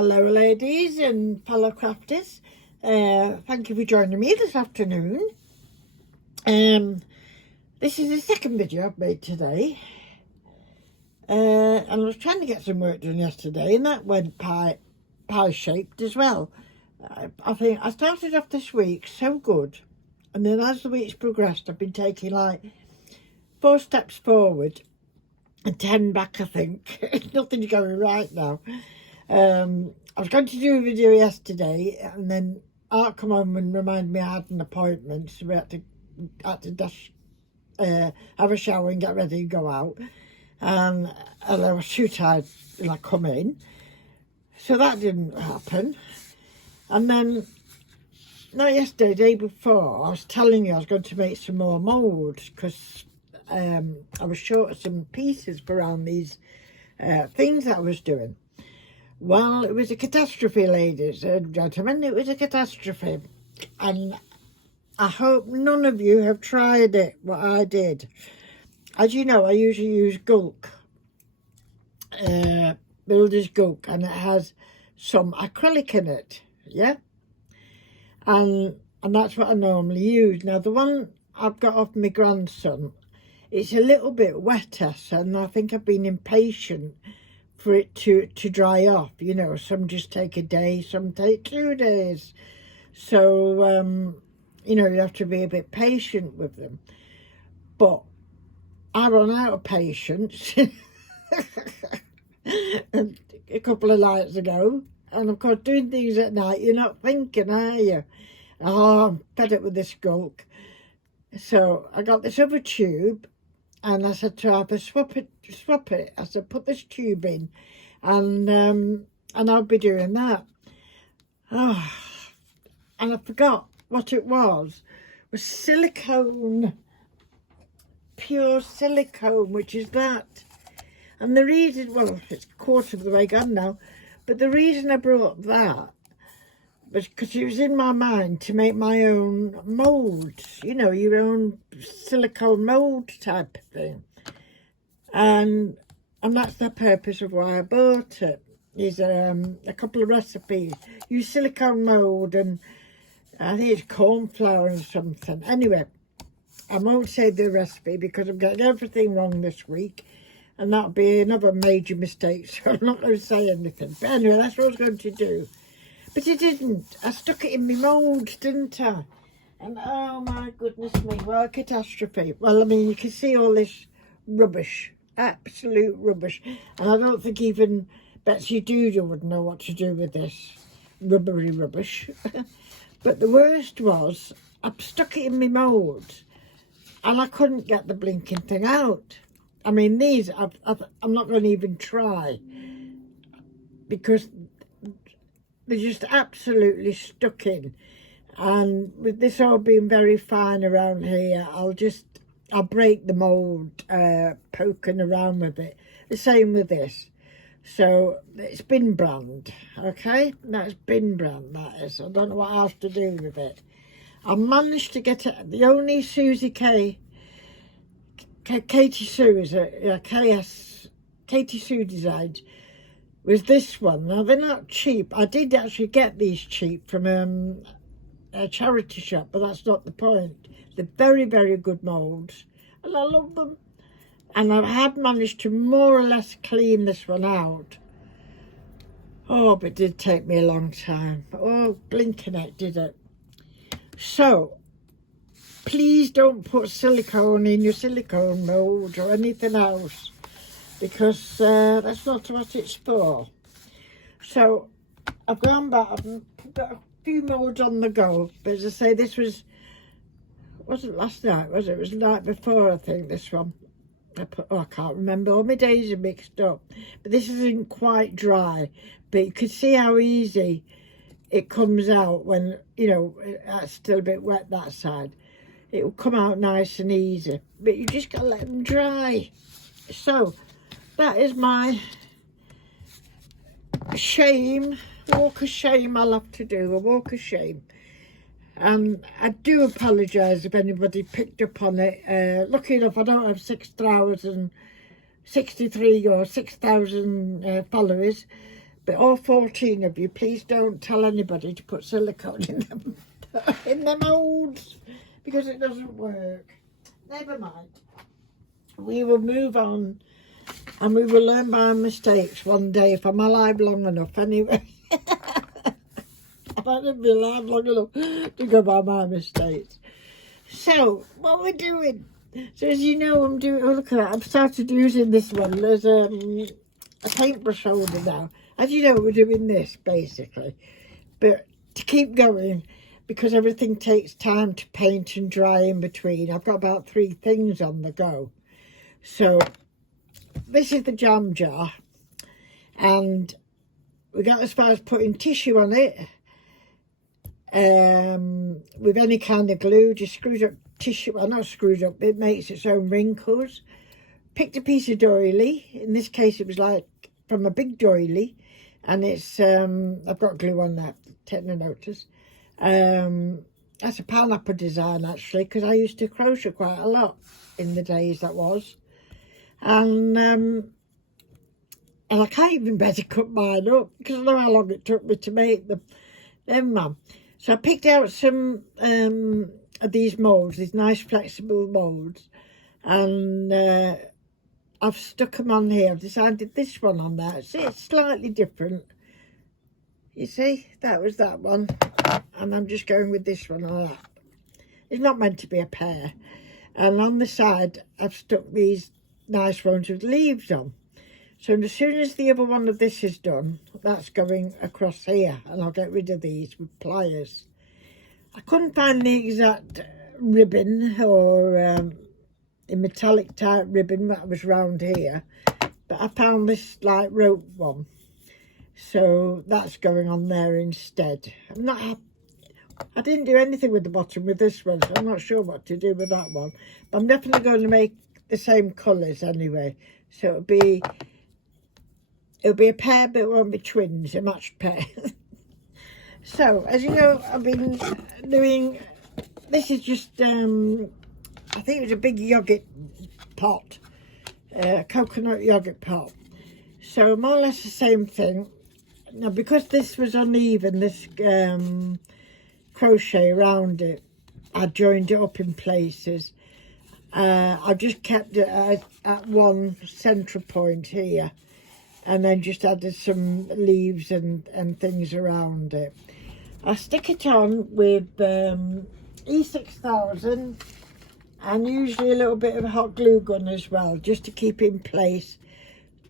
Hello ladies and fellow crafters, thank you for joining me this afternoon. This is the second video I've made today, and I was trying to get some work done yesterday and that went pie shaped as well. I think I started off this week so good, and then as the week's progressed I've been taking like 4 steps forward and 10 back, I think. Nothing's going right now. I was going to do a video yesterday, and then Art come home and reminded me I had an appointment, so we had to dash, have a shower and get ready and go out. And I was too tired when I come in, so that didn't happen. And then, not yesterday, the day before, I was telling you I was going to make some more moulds because I was short of some pieces around these things that I was doing. Well, it was a catastrophe, ladies and gentlemen. It was a catastrophe. And I hope none of you have tried it, what I did. As you know, I usually use gulk, builder's gulk, and it has some acrylic in it, yeah? And that's what I normally use. Now, the one I've got off my grandson, it's a little bit wetter, and I think I've been impatient for it to dry off. You know, some just take a day, some take 2 days. So, you know, you have to be a bit patient with them. But I ran out of patience a couple of nights ago. And of course, doing things at night, you're not thinking, are you? Oh, I'm fed up with this gulk. So I got this other tube, and I said to her, swap it. I said, put this tube in, and I'll be doing that. Oh, and I forgot what it was silicone, pure silicone, which is that. And the reason, well, it's a quarter of the way gone now, but the reason I brought that was because it was in my mind to make my own moulds, you know, your own silicone mould type of thing. And that's the purpose of why I bought it. Is a couple of recipes. Use silicone mould, and I think it's corn flour and something. Anyway, I won't say the recipe because I'm getting everything wrong this week, and that'll be another major mistake, so I'm not going to say anything. But anyway, that's what I was going to do. But it didn't. I stuck it in my mould, didn't I? And oh my goodness me, what a catastrophe. Well, I mean, you can see all this rubbish, absolute rubbish. And I don't think even Betsy Doodle would know what to do with this rubbery rubbish. But the worst was, I stuck it in my mould and I couldn't get the blinking thing out. I mean, these, I'm not going to even try because they're just absolutely stuck in. And with this all being very fine around here, I'll break the mould poking around with it. The same with this. So it's bin brand, okay? That's bin brand, that is. I don't know what else to do with it. I managed to get it. The only Katie Sue, Katie Sue designs was this one. Now, they're not cheap. I did actually get these cheap from a charity shop, but that's not the point. They're very, very good moulds, and I love them. And I had managed to more or less clean this one out. Oh, but it did take me a long time. Oh, blinking it, did it? So, please don't put silicone in your silicone mould or anything else, because that's not what it's for. So I've gone back, I've got a few moulds on the go, but as I say, this wasn't last night, was it? It was the night before, I think, this one. I can't remember, all my days are mixed up. But this isn't quite dry, but you can see how easy it comes out when, you know, it's still a bit wet that side. It will come out nice and easy, but you just got to let them dry. So that is my shame, walk of shame I'll have to do, a walk of shame. And I do apologise if anybody picked up on it. Lucky enough, I don't have 6,063 or 6,000 followers, But all 14 of you, please don't tell anybody to put silicone in them in the moulds, because it doesn't work. Never mind. We will move on, and we will learn by our mistakes one day if I'm alive long enough anyway. I might be alive long enough to go by my mistakes. So, what we're doing. So as you know, I'm doing, oh look at that, I've started using this one as a paintbrush holder now. As you know, we're doing this basically. But to keep going, because everything takes time to paint and dry in between, I've got about 3 things on the go. So this is the jam jar, and we got as far as putting tissue on it with any kind of glue, just screwed up tissue. Well, not screwed up, it makes its own wrinkles. Picked a piece of doily. In this case it was like from a big doily, and it's I've got glue on that, take no notice. That's a pineapple design actually, because I used to crochet quite a lot in the days that was. And I can't even better cut mine up because I know how long it took me to make them. Then, man. So I picked out some of these moulds, these nice flexible moulds, and I've stuck them on here. I've decided this one on there. See, it's slightly different. You see, that was that one, and I'm just going with this one on that. It's not meant to be a pair. And on the side, I've stuck these nice ones with leaves on. So as soon as the other one of this is done, that's going across here, and I'll get rid of these with pliers. I couldn't find the exact ribbon or a metallic type ribbon that was round here, but I found this like rope one. So that's going on there instead. I didn't do anything with the bottom with this one, so I'm not sure what to do with that one. But I'm definitely going to make the same colours anyway. So it'll be a pair, but it won't be twins, a matched pair. So, as you know, I've been doing, this is just, I think it was a big yoghurt pot, coconut yoghurt pot. So, more or less the same thing. Now, because this was uneven, this crochet around it, I joined it up in places. I've just kept it at one centre point here, and then just added some leaves and things around it. I stick it on with E6000 and usually a little bit of hot glue gun as well, just to keep it in place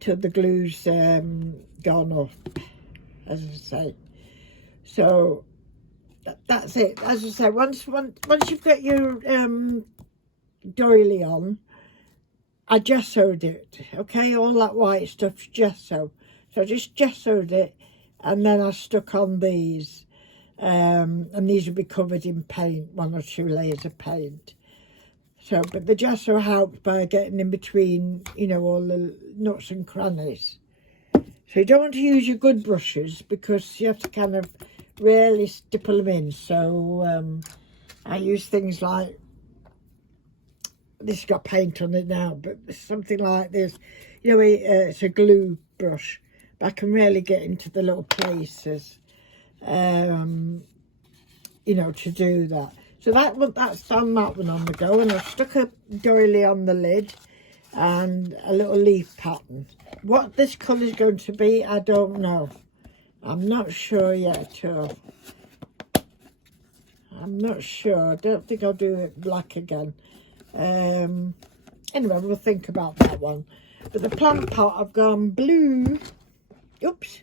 till the glue's gone off, as I say. So that's it. As I say, once you've got your doily on, I gessoed it, okay? All that white stuff's gesso. So I just gessoed it, and then I stuck on these. And these will be covered in paint, 1 or 2 layers of paint. So, but the gesso helps by getting in between, you know, all the nooks and crannies. So you don't want to use your good brushes because you have to kind of really stipple them in. So I use things like, this has got paint on it now, but something like this, you know, it's a glue brush, but I can really get into the little places, you know, to do that. So that's done, that one on the go, and I've stuck a doily on the lid and a little leaf pattern. What this colour is going to be, I don't know. I'm not sure yet at all. I'm not sure. I don't think I'll do it black again. Anyway, we'll think about that one. But the plant pot, I've gone blue. Oops,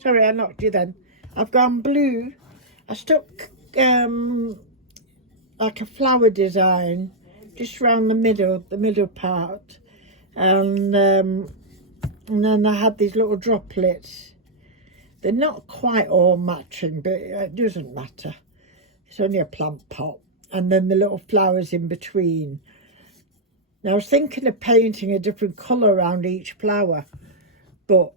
sorry, I knocked you then. I've gone blue. I stuck like a flower design just around the middle part, and then I had these little droplets. They're not quite all matching, but it doesn't matter. It's only a plant pot. And then the little flowers in between. Now I was thinking of painting a different colour around each flower, but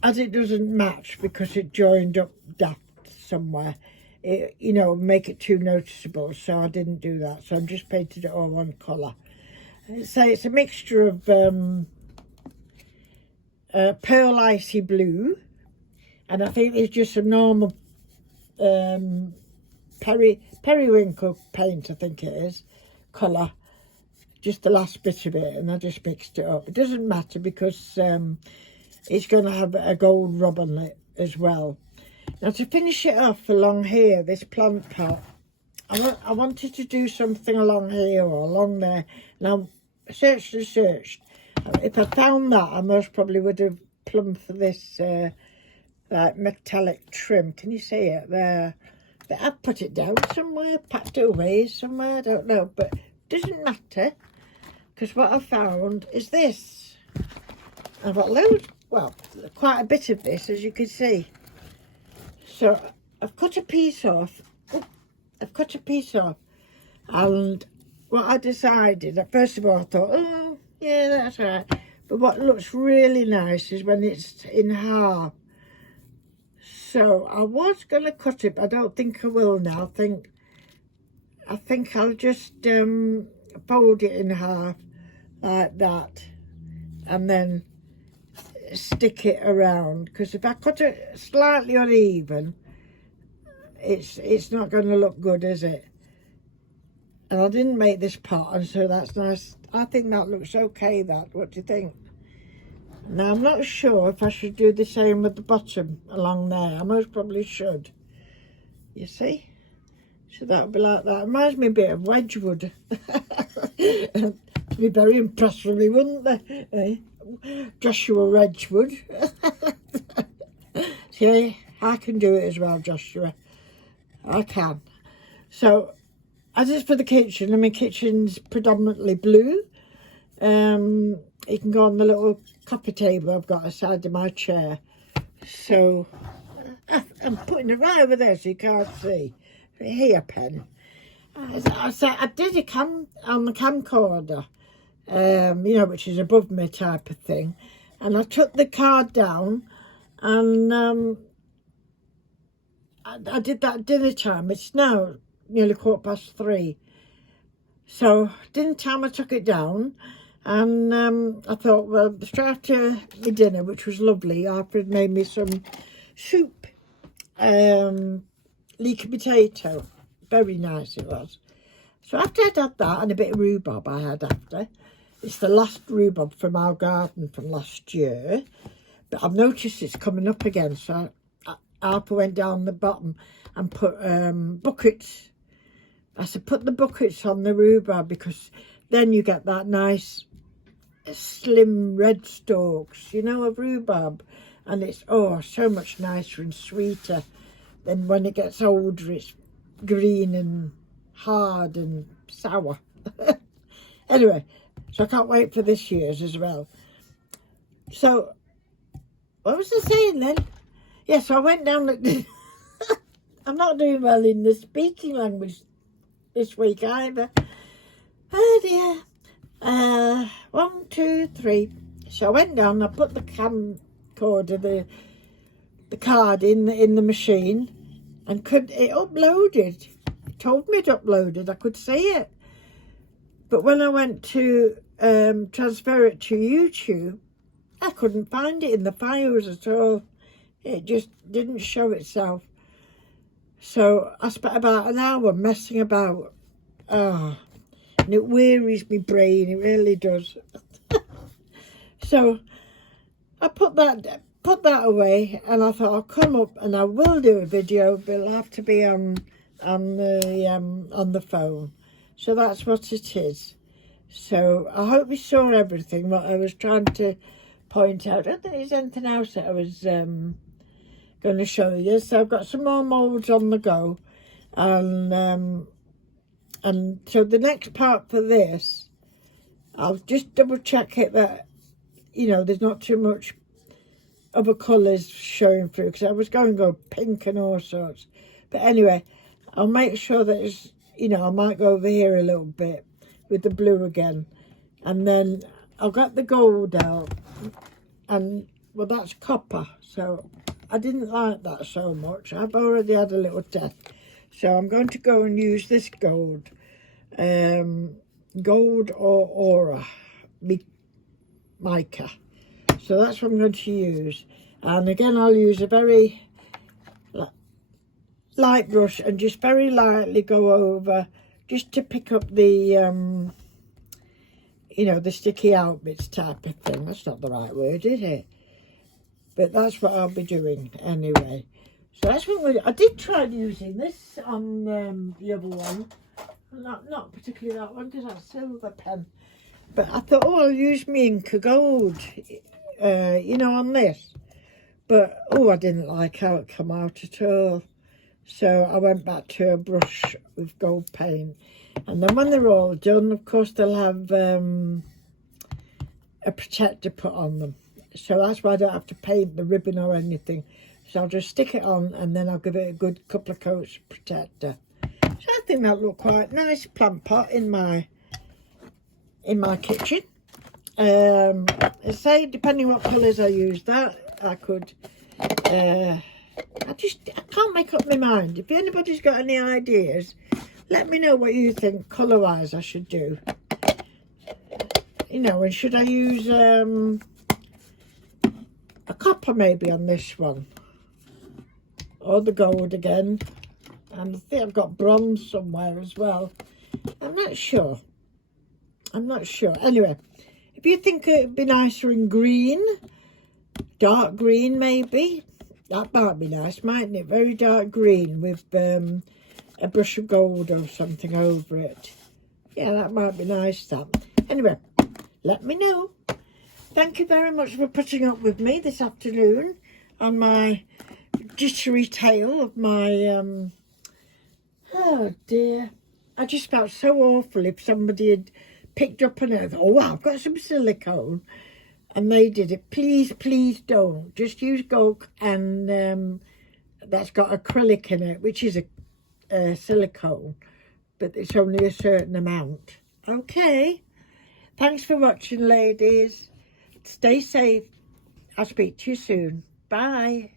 as it doesn't match because it joined up daft somewhere, it, you know, make it too noticeable, so I didn't do that. So I'm just painted it all one colour. So it's a mixture of pearl icy blue, And I think it's just a normal periwinkle paint, I think it is, colour. Just the last bit of it, and I just mixed it up. It doesn't matter because it's going to have a gold rub on it as well. Now to finish it off along here, this plant pot, I wanted to do something along here or along there. Now searched and searched. If I found that, I most probably would have plumbed for this like metallic trim. Can you see it there? But I've put it down somewhere, packed it away somewhere, I don't know. But it doesn't matter, because what I found is this. I've got loads, well, quite a bit of this, as you can see. So I've cut a piece off. I've cut a piece off, and what I decided, first of all I thought, oh yeah, that's right, but what looks really nice is when it's in half. So I was going to cut it, but I don't think I will now. I think I'll just fold it in half like that, and then stick it around, because if I cut it slightly uneven, it's not going to look good, is it? And I didn't make this pot, and so that's nice. I think that looks okay. That, what do you think? Now I'm not sure if I should do the same with the bottom along there. I most probably should. You see? So that would be like that. Reminds me a bit of Wedgwood. To be very impressed with me, wouldn't they? Eh? Joshua Wedgwood. See, I can do it as well, Joshua. I can. So, as is for the kitchen, my kitchen's predominantly blue. You can go on the little coffee table I've got aside of my chair. So, I'm putting it right over there so you can't see. Here, pen. I did a cam on the camcorder, you know, which is above me type of thing. And I took the card down, and I did that at dinner time. It's now nearly 3:15. So dinner time I took it down, and I thought, well, straight after the dinner, which was lovely, Alfred made me some soup, leek and potato. Very nice it was. So after I'd had that, and a bit of rhubarb I had after. It's the last rhubarb from our garden from last year, but I've noticed it's coming up again, so Alpha went down the bottom and put buckets. I said, put the buckets on the rhubarb, because then you get that nice slim red stalks, you know, of rhubarb. And it's, oh, so much nicer and sweeter than when it gets older. It's green and hard and sour. Anyway, so I can't wait for this year's as well. So, what was I saying then? Yes, so I went down the... I'm not doing well in the speaking language this week either. Oh dear. 1, 2, 3. So I went down, I put the camcorder, the card in the machine, and it uploaded. It told me it uploaded. I could see it. But when I went to transfer it to YouTube, I couldn't find it in the files at all. It just didn't show itself. So I spent about an hour messing about. Oh, and it wearies my brain, it really does. So I put that away, and I thought I'll come up and I will do a video, but it'll have to be on the phone. So that's what it is. So I hope you saw everything what I was trying to point out. I don't think there's anything else that I was going to show you. So I've got some more moulds on the go, and so the next part for this, I'll just double check it that, you know, there's not too much other colours showing through, because I was going to go pink and all sorts. But anyway, I'll make sure that it's, you know, I might go over here a little bit with the blue again, and then I've got the gold out, and well, that's copper, so I didn't like that so much. I've already had a little test, so I'm going to go and use this gold, gold or aura mica. So that's what I'm going to use. And again, I'll use a very light brush and just very lightly go over, just to pick up the you know, the sticky out bits type of thing. That's not the right word, is it? But that's what I'll be doing anyway. So that's what I did try using this on the other one. Not particularly that one, because that's silver pen. But I thought, oh, I'll use my ink of gold, you know, on this. But, oh, I didn't like how it came out at all. So I went back to a brush with gold paint. And then when they're all done, of course, they'll have a protector put on them. So that's why I don't have to paint the ribbon or anything. So I'll just stick it on and then I'll give it a good couple of coats of protector. So I think that'll look quite nice plant pot in my kitchen. I say, depending what colours I use that, I could... I can't make up my mind. If anybody's got any ideas, let me know what you think colour-wise I should do. You know, and should I use a copper maybe on this one? Or the gold again. And I think I've got bronze somewhere as well. I'm not sure. I'm not sure. Anyway, if you think it'd be nicer in green, dark green maybe, that might be nice, mightn't it? Very dark green with a brush of gold or something over it. Yeah, that might be nice, that. Anyway, let me know. Thank you very much for putting up with me this afternoon on my jittery tale of my... oh dear. I just felt so awful if somebody had picked up an earth. Oh, wow, I've got some silicone. And they did it. Please, please don't. Just use Gulk, and that's got acrylic in it, which is a silicone, but it's only a certain amount. Okay. Thanks for watching, ladies. Stay safe. I'll speak to you soon. Bye.